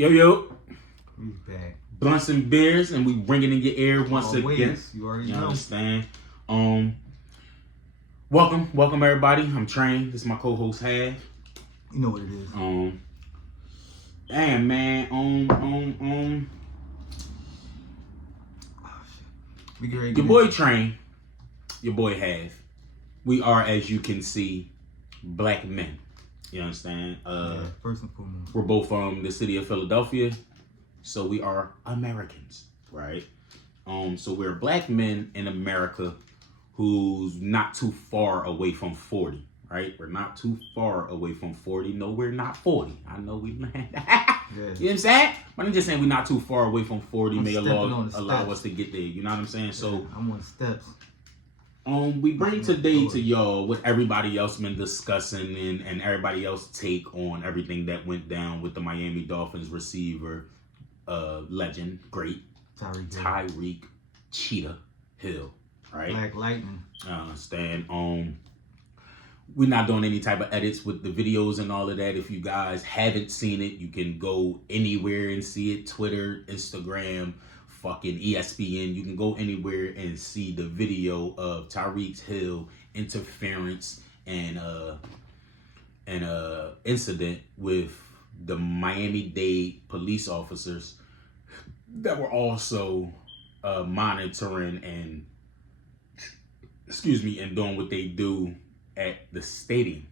Yo. We back. Blunts and beers, and we bring it in your ear once again. You already You know. understand? Welcome everybody. I'm Train. This is my co-host Half. You know what it is. Damn man. Oh, shit. We get ready to Your get boy into- Train. Your boy Half. We are, as you can see, black men. You understand? First and foremost. We're both from the city of Philadelphia, so we are Americans, right? So we're black men in America who's not too far away from 40, right? We're not too far away from 40. No, we're not 40. I know we You know what I'm saying? But I'm just saying we're not too far away from 40. May Allah allow us to get there. You know what I'm saying? So I'm on steps. we bring today to y'all what everybody else been discussing and everybody else take on everything that went down with the Miami Dolphins receiver, legend, great Tyreek Cheetah Hill, right? Black Lightning. I understand. We're not doing any type of edits with the videos and all of that. If you guys haven't seen it, you can go anywhere and see it. Twitter, Instagram, fucking ESPN. You can go anywhere and see the video of Tyreek Hill interference and incident with the Miami-Dade police officers that were also monitoring and doing what they do at the stadium.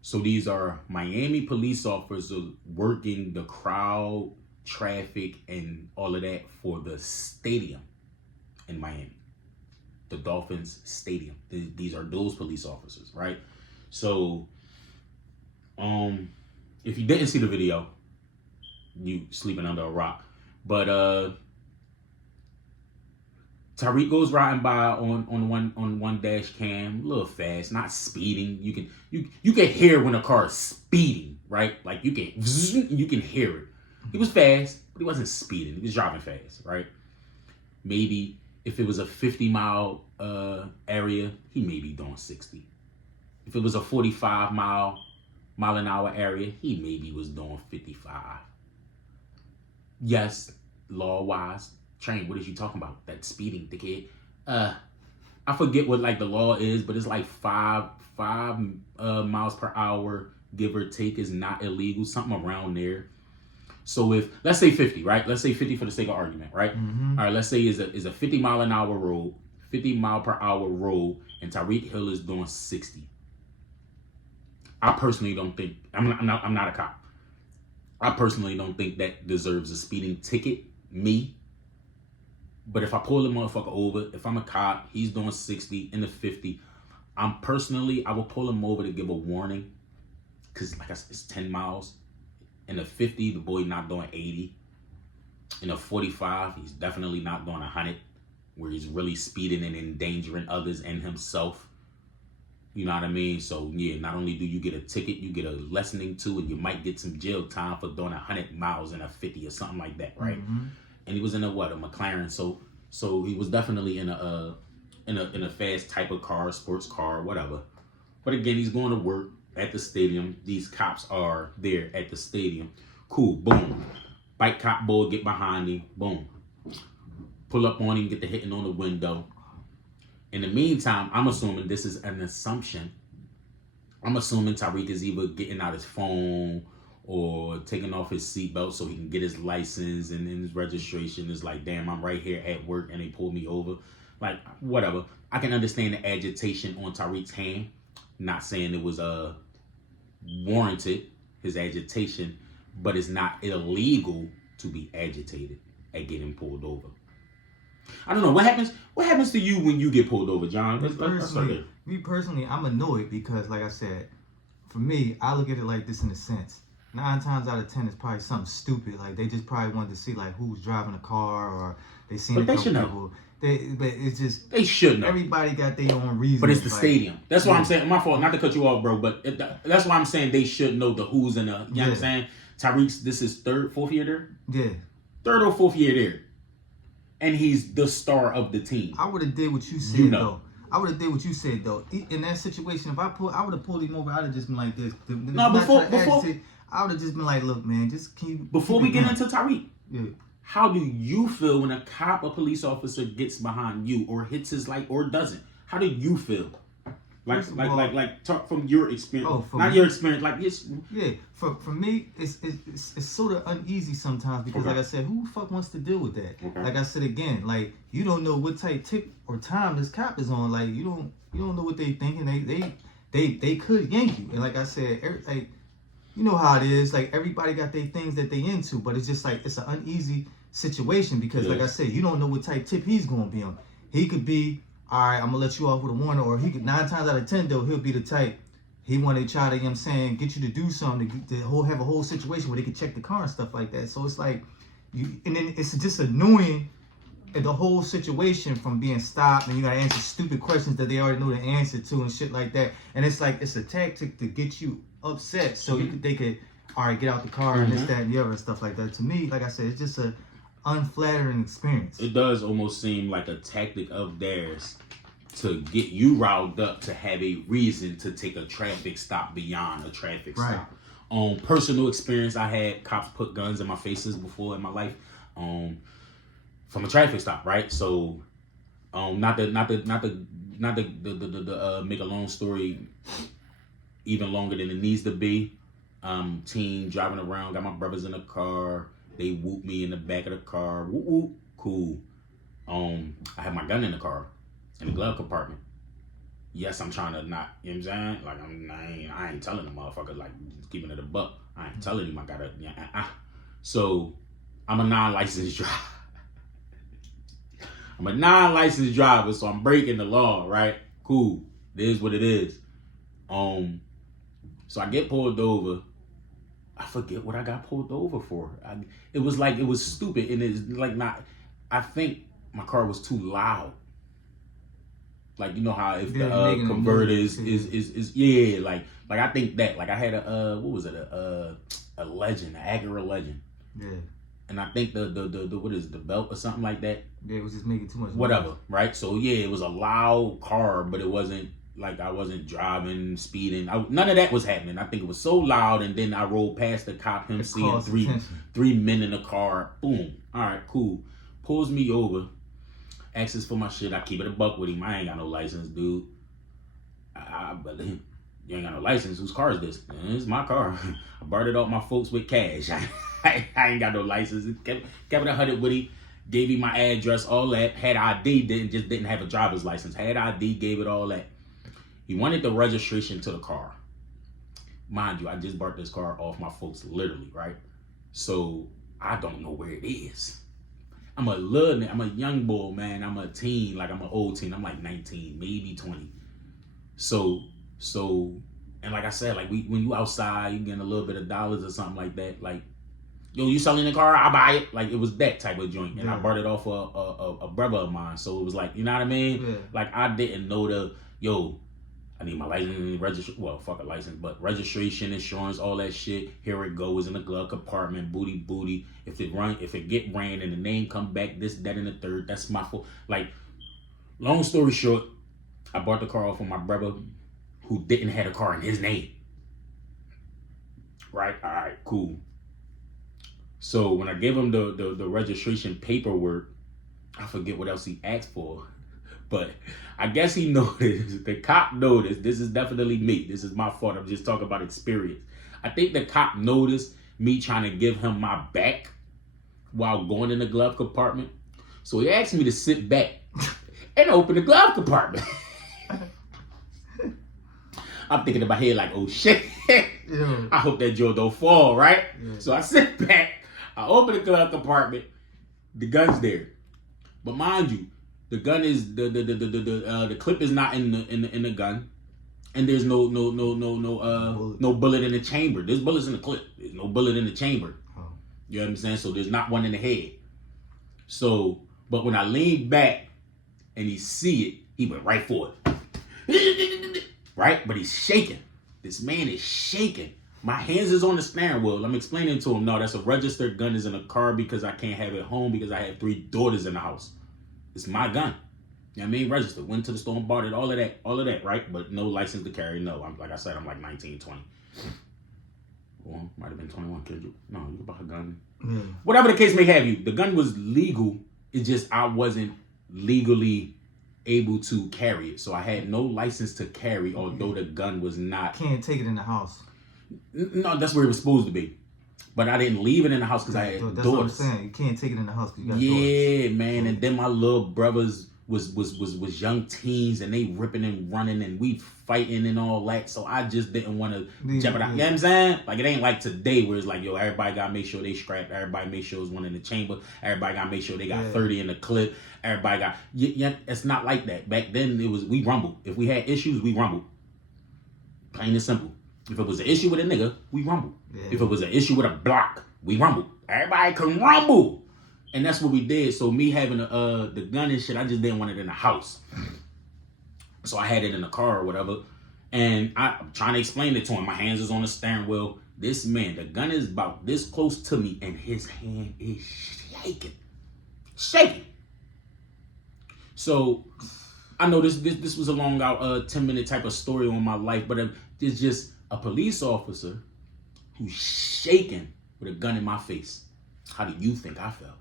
So these are Miami police officers working the crowd, traffic, and all of that for the stadium in Miami, the Dolphins stadium. These are those police officers, right? So if you didn't see the video, you sleeping under a rock. But Tyreek goes riding by on one dash cam, a little fast, not speeding. You can hear when a car is speeding, right? Like you can hear it. He was fast, but he wasn't speeding. He was driving fast, right? Maybe if it was a 50-mile area, he may be doing 60. If it was a 45 mile an hour area, he maybe was doing 55. Yes, law-wise, Train, what is you talking about? That speeding, dickhead. I forget what like the law is, but it's like five miles per hour, give or take, is not illegal, something around there. So if, let's say 50, right? Let's say 50 for the sake of argument, right? Mm-hmm. All right, let's say is a 50 mile an hour road, 50 mile per hour road, and Tyreek Hill is doing 60. I personally don't think, I'm not a cop. I personally don't think that deserves a speeding ticket, me. But if I pull the motherfucker over, if I'm a cop, he's doing 60 in the 50, I will pull him over to give a warning. Because like I said, it's 10 miles. In a 50, the boy not doing 80. In a 45, he's definitely not doing 100, where he's really speeding and endangering others and himself. You know what I mean? So yeah, not only do you get a ticket, you get a lessening too, and you might get some jail time for doing 100 miles in a 50 or something like that, right? Mm-hmm. And he was in a McLaren. So he was definitely in a fast type of car, sports car, whatever. But again, he's going to work at the stadium. These cops are there at the stadium. Cool, boom. Bike cop boy get behind him, boom. Pull up on him, get the hitting on the window. In the meantime, I'm assuming this is an assumption. I'm assuming Tyreek is either getting out his phone or taking off his seatbelt so he can get his license and his registration. Is like, damn, I'm right here at work and they pulled me over. Like, whatever. I can understand the agitation on Tyreek's hand. Not saying it was warranted, his agitation, but it's not illegal to be agitated at getting pulled over. I don't know. What happens to you when you get pulled over, John? Me personally, I'm annoyed because, like I said, for me, I look at it like this in a sense. 9 times out of 10, it's probably something stupid. Like they just probably wanted to see like who's driving a car, or they seen a couple people. But it's just they should know. Everybody got their own reason. But it's the stadium. That's why I'm saying. My fault, not to cut you off, bro. But that's why I'm saying they should know the who's and the. You know what I'm saying? Tyreek's, this is fourth year there. Yeah. 3rd or 4th year there, and he's the star of the team. I would have did what you said though. I would have did what you said though. In that situation, I would have pulled him over. I'd have just been like this. No, before I would have just been like, look, man, just keep. Before we get into Tyreek, yeah. How do you feel when a cop, a police officer, gets behind you or hits his light or doesn't? How do you feel? Like talk from your experience. Oh, not me? Your experience. Like this. Yeah, for me, it's sort of uneasy sometimes because, like I said, who the fuck wants to deal with that? Okay. Like I said again, like you don't know what type tick or time this cop is on. Like you don't know what they thinking. They could yank you. And like I said, like you know how it is. Like everybody got their things that they into, but it's just like it's an uneasy situation because, like I said, you don't know what type tip he's gonna be on. He could be. All right, I'm gonna let you off with a warning, or he could 9 times out of 10 though he'll be the type he want to try to, you know what I'm saying, get you to do something to have a whole situation where they could check the car and stuff like that. So it's like and then it's just annoying the whole situation from being stopped and you gotta answer stupid questions that they already know the answer to and shit like that. And it's like it's a tactic to get you upset so they could all right get out the car and this, that, and the other and stuff like that. To me, like I said, it's just a unflattering experience. It does almost seem like a tactic of theirs to get you riled up to have a reason to take a traffic stop beyond a traffic stop. On personal experience, I had cops put guns in my faces before in my life, from a traffic stop, right? So, not to make a long story even longer than it needs to be. Team driving around, got my brothers in the car. They whoop me in the back of the car. Whoop whoop. Cool. I had my gun in the car, in the glove compartment. Yes, I'm trying to not, you know what I'm saying? Like I ain't telling the motherfucker, like keeping it a buck. I ain't telling him I gotta So I'm a non-licensed driver. I'm a non-licensed driver, so I'm breaking the law, right? Cool. It is what it is. So I get pulled over. I forget what I got pulled over for. It was stupid, and it's like not. I think my car was too loud. Like you know how if the converter is like I think that like I had a what was it a Legend, an Acura Legend. Yeah. And I think the what is it, the belt or something like that. Yeah, it was just making too much. Whatever, noise. Right? So yeah, it was a loud car, but it wasn't. Like I wasn't driving, speeding. None of that was happening. I think it was so loud, and then I rolled past the cop. Him seeing three men in the car. Boom. All right, cool. Pulls me over. Asks for my shit. I keep it a buck with him. I ain't got no license, dude. But you ain't got no license. Whose car is this? It's my car. I bought it off my folks with cash. I ain't got no license. Kept it 100 with him. Gave him my address, all that. Had ID, didn't have a driver's license. Had ID, gave it all that. He wanted the registration to the car. Mind you, I just bought this car off my folks, literally, right? So I don't know where it is. I'm a young boy, man. I'm a teen, like I'm an old teen. I'm like 19, maybe 20. So, and like I said, like when you outside, you getting a little bit of dollars or something like that. Like, yo, you selling the car? I buy it. Like it was that type of joint, and I bought it off a brother of mine. So it was like, you know what I mean? Yeah. Like I didn't know I need my license, fuck a license, but registration, insurance, all that shit. Here it goes in the glove compartment, booty. If it get ran and the name come back, this, that, and the third, that's my fault. Like, long story short, I bought the car off of my brother who didn't have a car in his name. Right? All right, cool. So when I gave him the registration paperwork, I forget what else he asked for. But I guess he noticed, the cop noticed, this is definitely me. This is my fault. I'm just talking about experience. I think the cop noticed me trying to give him my back while going in the glove compartment. So he asked me to sit back and open the glove compartment. I'm thinking in my head like, oh shit. Yeah. I hope that Joe don't fall, right? Yeah. So I sit back, I open the glove compartment, the gun's there. But mind you, the gun is the clip is not in the gun, and there's no bullet in the chamber. There's bullets in the clip. There's no bullet in the chamber. Oh. You know what I'm saying? So there's not one in the head. So, but when I leaned back and he see it, he went right for it. Right? But he's shaking. This man is shaking. My hands is on the steering wheel. I'm explaining to him, no, that's a registered gun is in a car because I can't have it home because I have 3 daughters in the house. It's my gun. You know what I mean? Registered. Went to the store and bought it. All of that, right? But no license to carry. No, like I said, I'm like 19, 20. Well, might have been 21, Kendrick. No, you can buy a gun. Yeah. Whatever the case may have you, the gun was legal. It's just I wasn't legally able to carry it. So I had no license to carry, although the gun was not. Can't take it in the house. No, that's where it was supposed to be. But I didn't leave it in the house because I had That's daughters. what I'm saying. You can't take it in the house because you got Yeah, daughters. man. And then my little brothers was young teens and they ripping and running and we fighting and all that. So I just didn't want to jeopardize. You know what I'm saying? Like it ain't like today where it's like, yo, everybody gotta make sure they strapped. Everybody make sure it's one in the chamber. Everybody gotta make sure they got 30 in the clip. Everybody got yeah. It's not like that. Back then it was we rumbled. If we had issues, we rumbled. Plain and simple. If it was an issue with a nigga, we rumbled. Yeah. If it was an issue with a block, we rumbled. Everybody can rumble. And that's what we did. So me having the gun and shit, I just didn't want it in the house. So I had it in the car or whatever. And I'm trying to explain it to him. My hands is on the steering wheel. This man, the gun is about this close to me and his hand is shaking. Shaking. So I know this was a long out 10-minute type of story on my life, but it's just a police officer who's shaking with a gun in my face. How do you think I felt?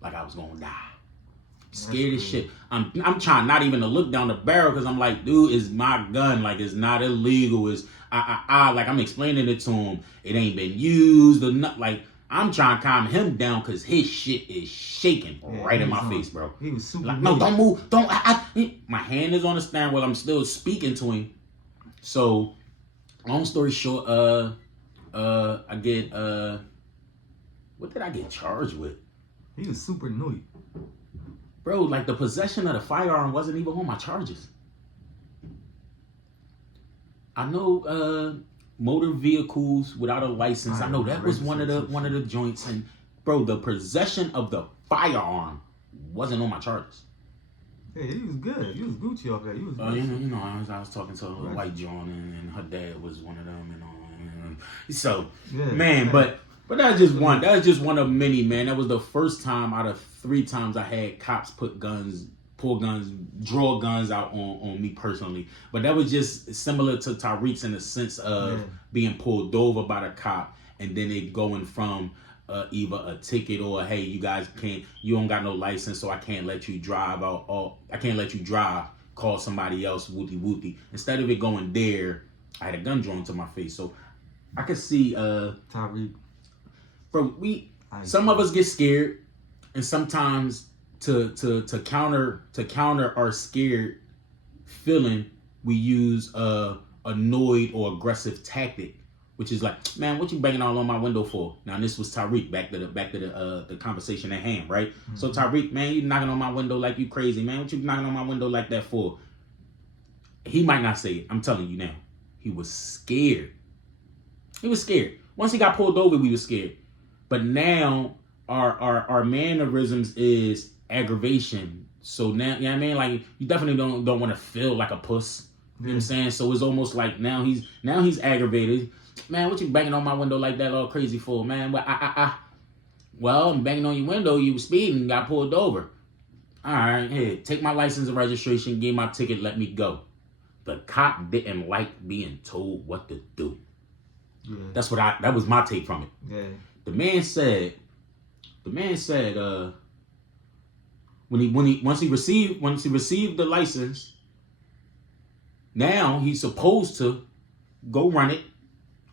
Like I was gonna die. Scared as shit. I'm trying not even to look down the barrel because I'm like, dude, it's my gun. Like it's not illegal. It's like I'm explaining it to him. It ain't been used or not. Like I'm trying to calm him down because his shit is shaking right in my face, bro. He was super. Like, no, don't move. Don't. My hand is on the steering wheel. I'm still speaking to him. So, long story short, I get what did I get charged with? He was super annoyed. Bro, like the possession of the firearm wasn't even on my charges. I know motor vehicles without a license. I know that was one of the joints. And bro, the possession of the firearm wasn't on my charges. Yeah, he was good. He was Gucci off that. He was. You know, I was talking to a white John, and her dad was one of them, and all. So, man, but that's just one. That was just one of many, man. That was the first time out of 3 times I had cops pull guns, draw guns out on me personally. But that was just similar to Tyreek's in the sense of being pulled over by the cop, and then it going from either a ticket or hey, you don't got no license, so I can't let you drive out. Or I can't let you drive. Call somebody else. Wooty. Instead of it going there, I had a gun drawn to my face, so I could see Tyreek. Bro, some of us get scared, and sometimes to counter our scared feeling, we use annoyed or aggressive tactic, which is like, man, what you banging all on my window for? Now this was Tyreek. Back to the conversation at hand, right? Mm-hmm. So Tyreek, man, you knocking on my window like you crazy, man. What you knocking on my window like that for? He might not say it. I'm telling you now. He was scared. He was scared. Once he got pulled over, we were scared. But now our mannerisms is aggravation. So now, you know what I mean? Like you definitely don't want to feel like a puss. You know what I'm saying? So it's almost like now he's aggravated. Man, what you banging on my window like that all crazy for, man? Well, I'm banging on your window. You were speeding, got pulled over. All right, here, take my license and registration, give my ticket, let me go. The cop didn't like being told what to do. Yeah. That was my take from it. Yeah. The man said, once he received the license, now he's supposed to go run it,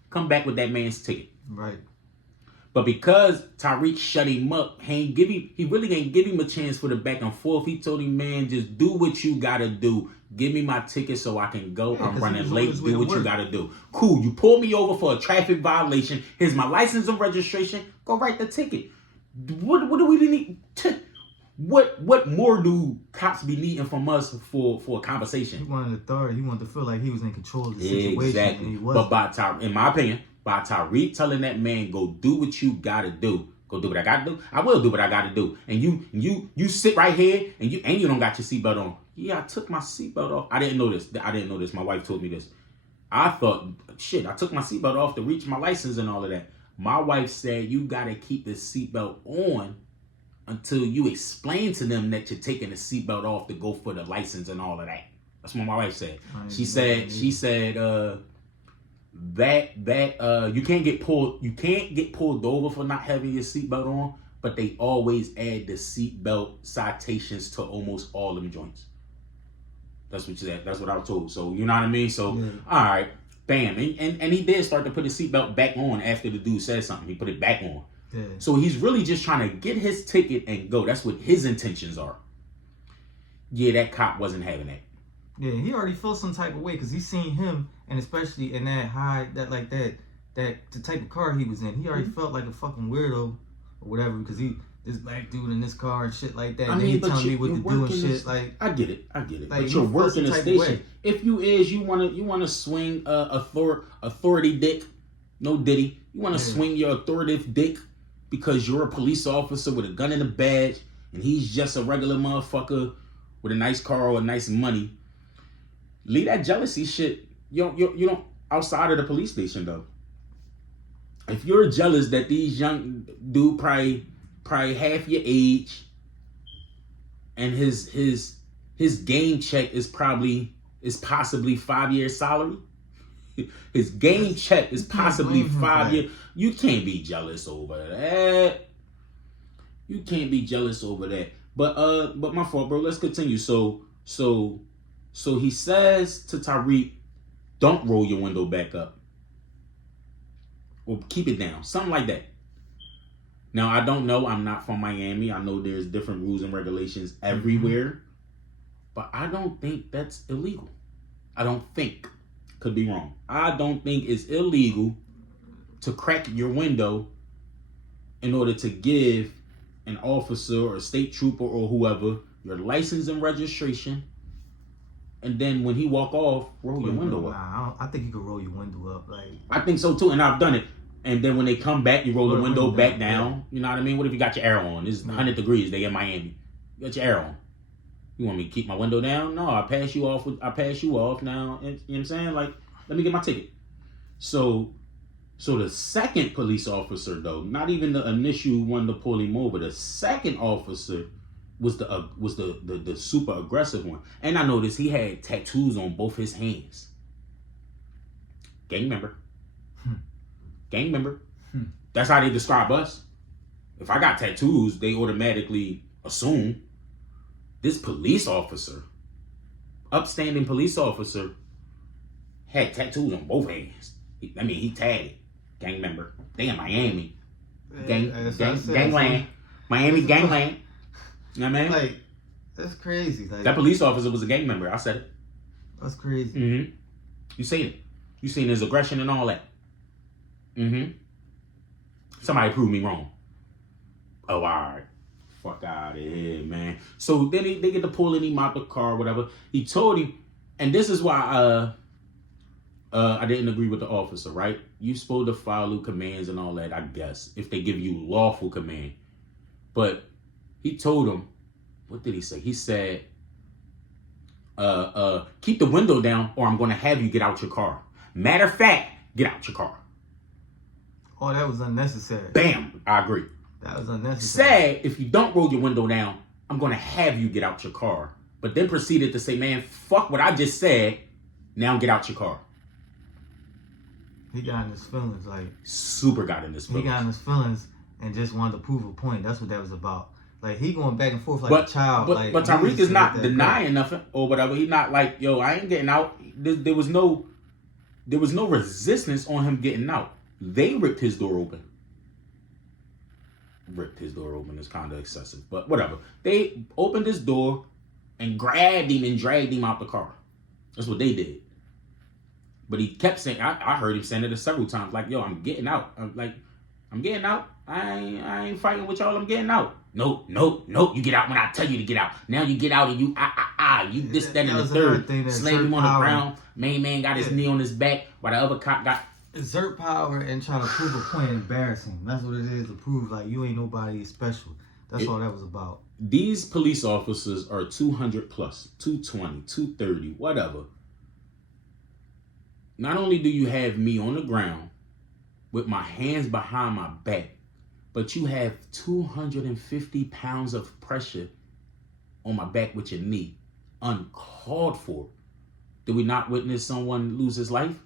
come back with that man's ticket. Right. But because Tyreek shut him up, he really ain't give him a chance for the back and forth. He told him, man, just do what you gotta do. Give me my ticket so I can go. I'm running late. Do what you gotta do. Cool. You pulled me over for a traffic violation. Here's my license and registration. Go write the ticket. What do we need? What more do cops be needing from us for a conversation? He wanted authority. He wanted to feel like he was in control of the situation. Exactly. And he wasn't. But in my opinion, by Tyreek telling that man, go do what you gotta do. Go do what I gotta do. I will do what I gotta do. And you sit right here and you don't got your seatbelt on. Yeah, I took my seatbelt off. I didn't know this. My wife told me this. I thought, shit, I took my seatbelt off to reach my license and all of that. My wife said you gotta keep the seatbelt on until you explain to them that you're taking the seatbelt off to go for the license and all of that. That's what my wife said. She said that you can't get pulled over for not having your seatbelt on, but they always add the seatbelt citations to almost all them joints. That's what you said. That's what I was told. So you know what I mean? So all right, bam. And he did start to put his seatbelt back on after the dude said something. He put it back on. Yeah. So he's really just trying to get his ticket and go. That's what his intentions are. Yeah, that cop wasn't having that. Yeah, he already felt some type of way because he seen him, and especially in that the type of car he was in, he already felt like a fucking weirdo or whatever because this black dude in this car and shit like that. I mean, he telling me what to do and shit. Like, I get it. Like, but you're working a station. If you wanna swing authority dick, no diddy. You wanna swing your authoritative dick because you're a police officer with a gun and a badge, and he's just a regular motherfucker with a nice car or nice money. Leave that jealousy shit. You don't outside of the police station though. If you're jealous that these young dude probably half your age, and his game check is possibly 5 years salary. His game check is possibly 5 years. You can't be jealous over that. You can't be jealous over that. But my fault, bro. Let's continue. So he says to Tyreek, "Don't roll your window back up, or keep it down," something like that. Now I don't know. I'm not from Miami. I know there's different rules and regulations everywhere, but I don't think that's illegal. I don't think. Could be wrong. I don't think it's illegal to crack your window in order to give an officer or a state trooper or whoever your license and registration, and then when he walk off, roll your window up. I think you can roll your window up. Like, I think so too, and I've done it. And then when they come back, you roll the window back down. You know what I mean? What if you got your air on? It's 100 degrees. They in Miami. You got your air on. You want me to keep my window down? No, I pass you off now. You know what I'm saying? Like, let me get my ticket. So the second police officer, though, not even the initial one to pull him over, the second officer was the super aggressive one. And I noticed he had tattoos on both his hands. Gang member. Gang member. That's how they describe us. If I got tattoos, they automatically assume this police officer, upstanding police officer, had tattoos on both hands. He tagged it. Gang member. They in Miami. Gangland. Miami gangland. You know what I mean? Like, that's crazy. Like, that police officer was a gang member. I said it. That's crazy. Mm-hmm. You seen it. You seen his aggression and all that. Mm-hmm. Somebody prove me wrong. Oh, all right. Fuck out of here, man. So then they get to pulling him out the car or whatever. He told him, and this is why I didn't agree with the officer, right? You supposed to follow commands and all that, I guess, if they give you lawful command. But he told him, what did he say? He said, keep the window down or I'm going to have you get out your car. Matter of fact, get out your car. Oh, that was unnecessary. Bam, I agree. That was unnecessary. Said, if you don't roll your window down, I'm going to have you get out your car. But then proceeded to say, man, fuck what I just said. Now get out your car. He got in his feelings, like... Super got in his feelings. He got in his feelings and just wanted to prove a point. That's what that was about. Like, he going back and forth like a child. But Tyreek is not denying nothing or whatever. He's not like, yo, I ain't getting out. There was no resistance on him getting out. They ripped his door open. Ripped his door open is kind of excessive, but whatever. They opened his door and grabbed him and dragged him out the car. That's what they did. But he kept saying, I heard him saying it several times, like, yo, I'm getting out. I'm getting out. I ain't fighting with y'all. I'm getting out. No, you get out when I tell you to get out. Now you get out and you this, that, and the third. Slam him on the ground. Main man got his knee on his back while the other cop got... Exert power and try to prove a point and embarrass him. That's what it is, to prove like you ain't nobody special. That's all that was about. These police officers are 200 plus, 220, 230, whatever. Not only do you have me on the ground with my hands behind my back, but you have 250 pounds of pressure on my back with your knee, uncalled for. Did we not witness someone lose his life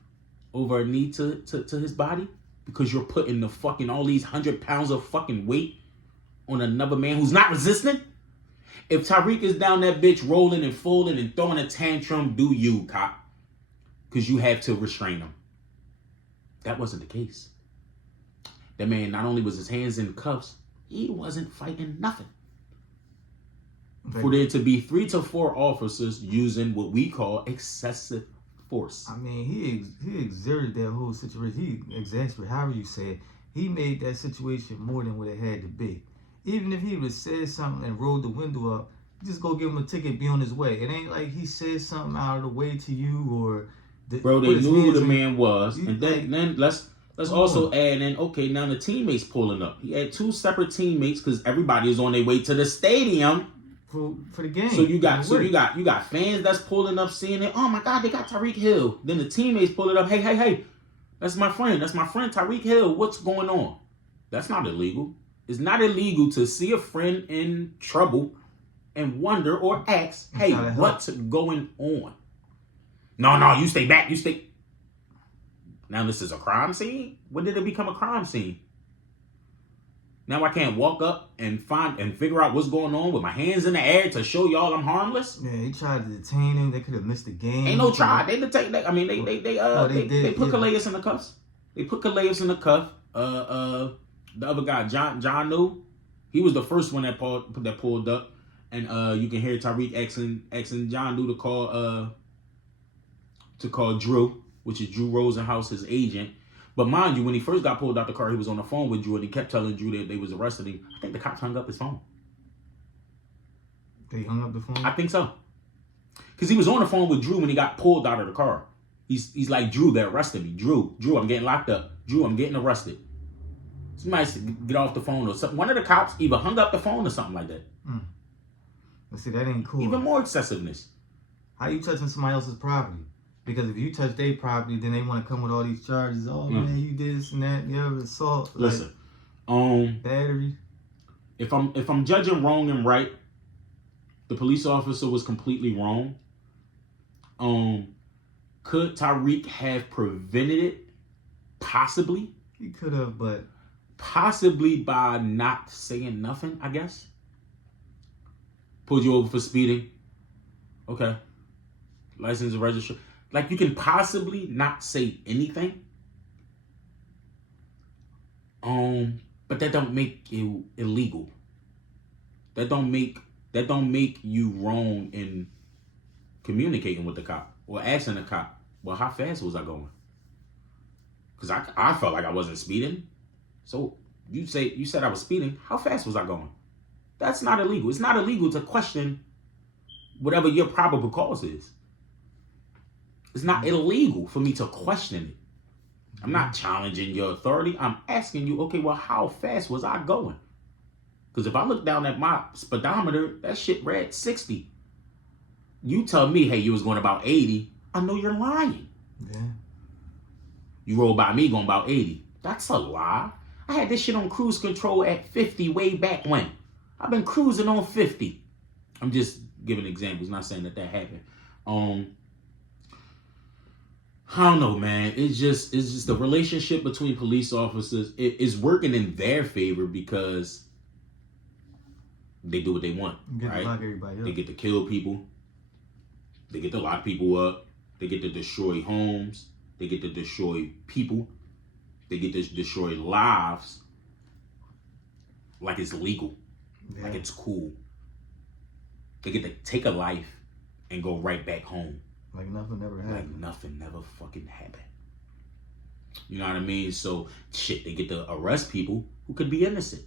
over a knee to his body? Because you're putting the fucking all these 100 pounds of fucking weight on another man who's not resisting? If Tyreek is down that bitch rolling and folding and throwing a tantrum, do you, cop? Because you had to restrain him. That wasn't the case. That man, not only was his hands in cuffs, he wasn't fighting nothing. For there to be 3 to 4 officers using what we call excessive force. I mean, he exerted that whole situation. He exaggerated, however you say it. He made that situation more than what it had to be. Even if he would have said something and rolled the window up, just go give him a ticket, be on his way. It ain't like he said something out of the way to you or... Bro, they knew who the man was. And then let's also add in, okay, now the teammates pulling up. He had 2 separate teammates because everybody is on their way to the stadium. For the game. So you got fans that's pulling up seeing it. Oh my God, they got Tyreek Hill. Then the teammates pull it up. Hey, that's my friend. That's my friend Tyreek Hill. What's going on? That's not illegal. It's not illegal to see a friend in trouble and wonder or ask, hey, what's going on? No, you stay back. You stay. Now this is a crime scene? When did it become a crime scene? Now I can't walk up and find and figure out what's going on with my hands in the air to show y'all I'm harmless. Yeah, he tried to detain him. They could have missed the game. Ain't no try. They detained. I mean, they put Calais in the cuffs. They put Calais in the cuff. The other guy, John New, he was the first one that pulled up, and you can hear Tyreek asking John New to call Drew, which is Drew Rosenhaus, his agent. But mind you, when he first got pulled out the car, he was on the phone with Drew, and he kept telling Drew that they was arresting him. I think the cops hung up his phone. They hung up the phone? I think so. Because he was on the phone with Drew when he got pulled out of the car. He's like, Drew, they're arresting me. Drew, I'm getting locked up. Drew, I'm getting arrested. Somebody should get off the phone or something. One of the cops either hung up the phone or something like that. But see, that ain't cool. Even more excessiveness. How you touching somebody else's property? Because if you touch their property, then they want to come with all these charges. Oh, man, you did this and that. You have assault. Listen, battery. If I'm judging wrong and right, the police officer was completely wrong. Could Tyreek have prevented it? Possibly. He could have, but... Possibly by not saying nothing, I guess. Pulled you over for speeding. Okay. License and registration. Like, you can possibly not say anything. But that don't make you illegal. That don't make you wrong in communicating with the cop or asking the cop, well, how fast was I going? Because I felt like I wasn't speeding. So you said I was speeding. How fast was I going? That's not illegal. It's not illegal to question whatever your probable cause is. It's not illegal for me to question it. I'm not challenging your authority. I'm asking you, okay, well, how fast was I going? Because if I look down at my speedometer, that shit read 60. You tell me, hey, you was going about 80. I know you're lying. Yeah. You roll by me going about 80. That's a lie. I had this shit on cruise control at 50 way back when. I've been cruising on 50. I'm just giving examples, not saying that happened. I don't know, man. It's just the relationship between police officers. It is working in their favor because they do what they want, right? Lock everybody up. They get to kill people. They get to lock people up. They get to destroy homes. They get to destroy people. They get to destroy lives like it's legal, like it's cool. They get to take a life and go right back home. Like nothing never happened. Like nothing never fucking happened. You know what I mean? So, shit, they get to arrest people who could be innocent.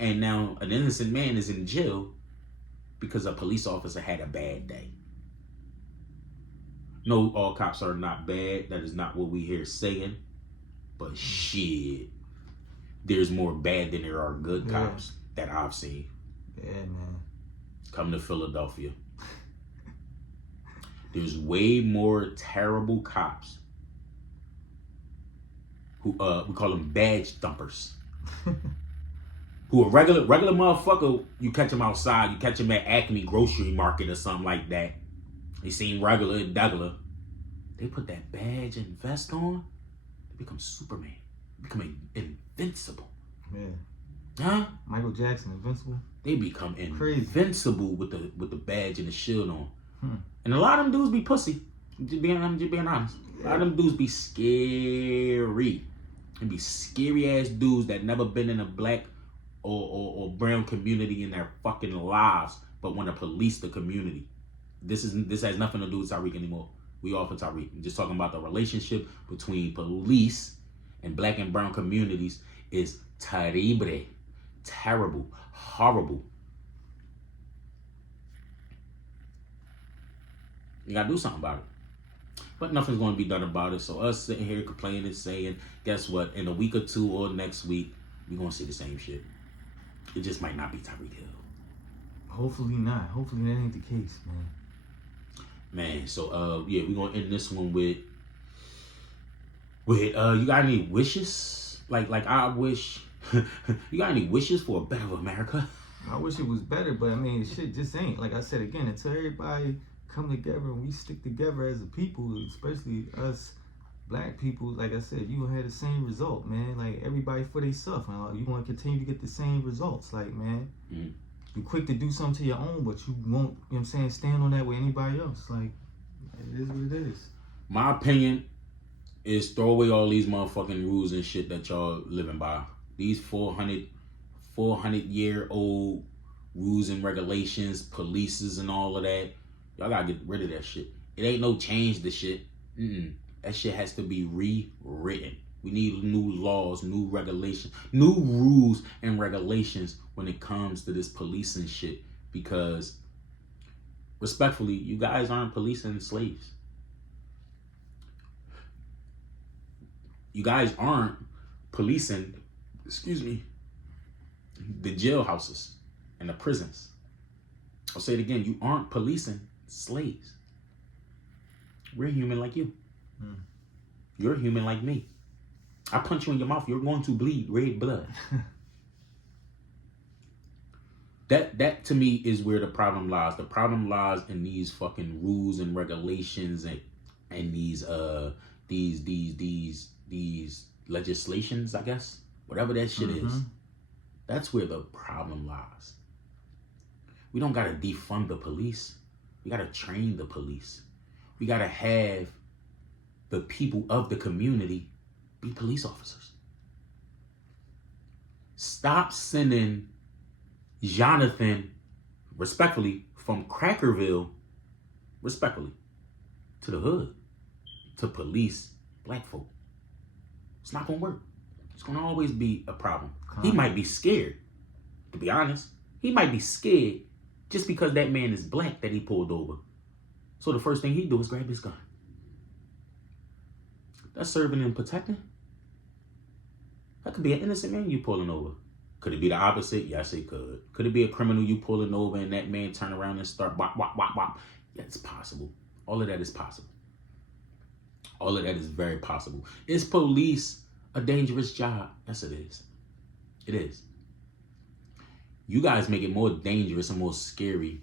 And now an innocent man is in jail because a police officer had a bad day. No, all cops are not bad. That is not what we hear saying. But shit, there's more bad than there are good cops that I've seen. Yeah, man. Come to Philadelphia. There's way more terrible cops who we call them badge thumpers. Who a regular motherfucker, you catch him outside, you catch him at Acme Grocery Market or something like that. They seem regular, They put that badge and vest on, they become Superman. They become invincible. Yeah. Huh? Michael Jackson, Invincible. They become Crazy. invincible with the badge and the shield on. And a lot of them dudes be pussy. I'm just being honest. A lot of them dudes be scary. And be scary ass dudes that never been in a black or brown community in their fucking lives, but want to police the community. This has nothing to do with Tyreek anymore. We all for Tyreek. I'm just talking about the relationship between police and black and brown communities is terrible, terrible, horrible. You gotta do something about it. But nothing's going to be done about it. So us sitting here complaining, saying, guess what? In a week or two or next week, we're going to see the same shit. It just might not be Tyreek Hill. Hopefully not. Hopefully that ain't the case, man. Man, so yeah, we're going to end this one with you got any wishes? Like I wish, you got any wishes for a better America? I wish it was better, but I mean, shit just ain't. Like I said again, until everybody come together and we stick together as a people, especially us black people, like I said, you gonna have the same result, man. Like everybody for themselves, man. You gonna continue to get the same results, like, man. You quick to do something to your own, but you won't, you know what I'm saying, stand on that with anybody else. Like, it is what it is. My opinion is throw away all these motherfucking rules and shit that y'all living by. These 400-year-old rules and regulations, polices and all of that. Y'all gotta get rid of that shit. It ain't no change the shit. That shit has to be rewritten. We need new laws, new regulations, new rules and regulations when it comes to this policing shit. Because, respectfully, you guys aren't policing slaves. You guys aren't policing, the jailhouses and the prisons. I'll say it again, you aren't policing slaves. We're human like you. You're human like me. I punch you in your mouth, you're going to bleed red blood. That to me is where the problem lies. The problem lies in these fucking rules and regulations and these legislations, I guess. Whatever that shit is. That's where the problem lies. We don't gotta defund the police. We gotta train the police. We gotta have the people of the community be police officers. Stop sending Jonathan, respectfully, from Crackerville, respectfully, to the hood, to police black folk. It's not gonna work. It's gonna always be a problem. He might be scared, to be honest. He might be scared just because that man is black that he pulled over. So the first thing he do is grab his gun. That's serving and protecting. That could be an innocent man you pulling over. Could it be the opposite? Yes, it could. Could it be a criminal you pulling over and that man turn around and start bop, bop, bop, bop? Yeah, it's possible. All of that is possible. All of that is very possible. Is police a dangerous job? Yes, it is. It is. You guys make it more dangerous and more scary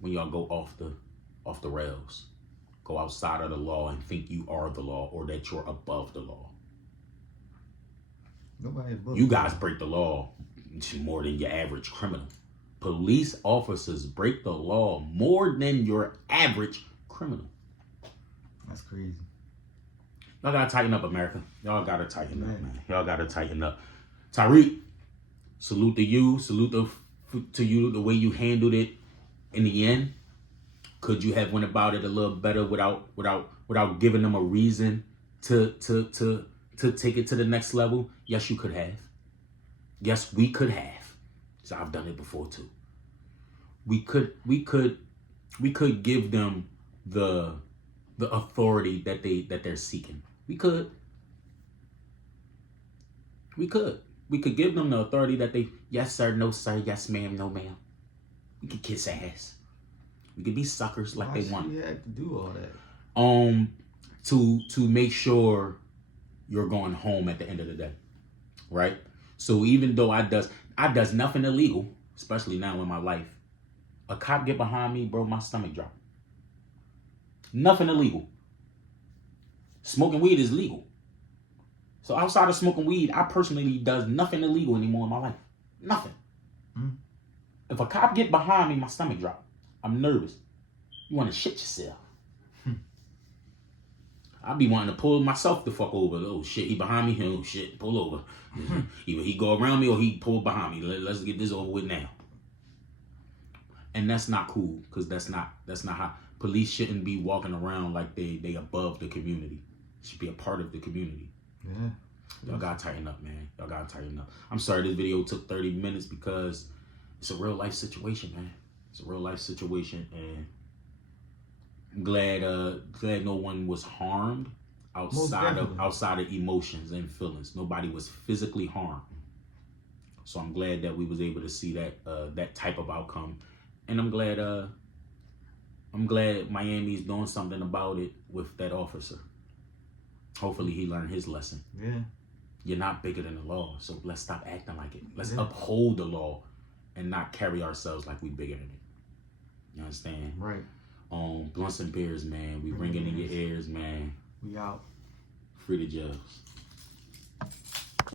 when y'all go off the rails. Go outside of the law and think you are the law or that you're above the law. Nobody above you guys break the law more than your average criminal. Police officers break the law more than your average criminal. That's crazy. Y'all gotta tighten up, America. Y'all gotta tighten up, man. Y'all gotta tighten up. Tyreek, salute to you. Salute to you the way you handled it in the end. Could you have went about it a little better without giving them a reason to take it to the next level? Yes, you could have. Yes, we could have. So I've done it before too. We could give them the authority that they're seeking. We could give them the authority that they, yes sir, no sir, yes ma'am, no ma'am. We could kiss ass. We could be suckers like they want. Why should we have to do all that? To make sure you're going home at the end of the day, right? So even though I does nothing illegal, especially now in my life, a cop get behind me, bro, my stomach drop. Nothing illegal. Smoking weed is legal. So outside of smoking weed, I personally does nothing illegal anymore in my life. Nothing. If a cop get behind me, my stomach drop. I'm nervous. You want to shit yourself. I be wanting to pull myself the fuck over. Oh shit, he behind me. Oh shit, pull over. Either he go around me or he pull behind me. Let's get this over with now. And that's not cool, because that's not how police shouldn't be walking around like they above the community. Should be a part of the community. Yeah. Y'all gotta tighten up, man. Y'all gotta tighten up. I'm sorry this video took 30 minutes because it's a real life situation, man. It's a real life situation, and I'm glad no one was harmed outside of emotions and feelings. Nobody was physically harmed. So I'm glad that we was able to see that type of outcome. And I'm glad Miami's doing something about it with that officer. Hopefully he learned his lesson. Yeah. You're not bigger than the law, so let's stop acting like it. Let's uphold the law and not carry ourselves like we bigger than it. You understand? Right. Blunts and beers, man. We ringing in your ears, man. We out. Free the jails.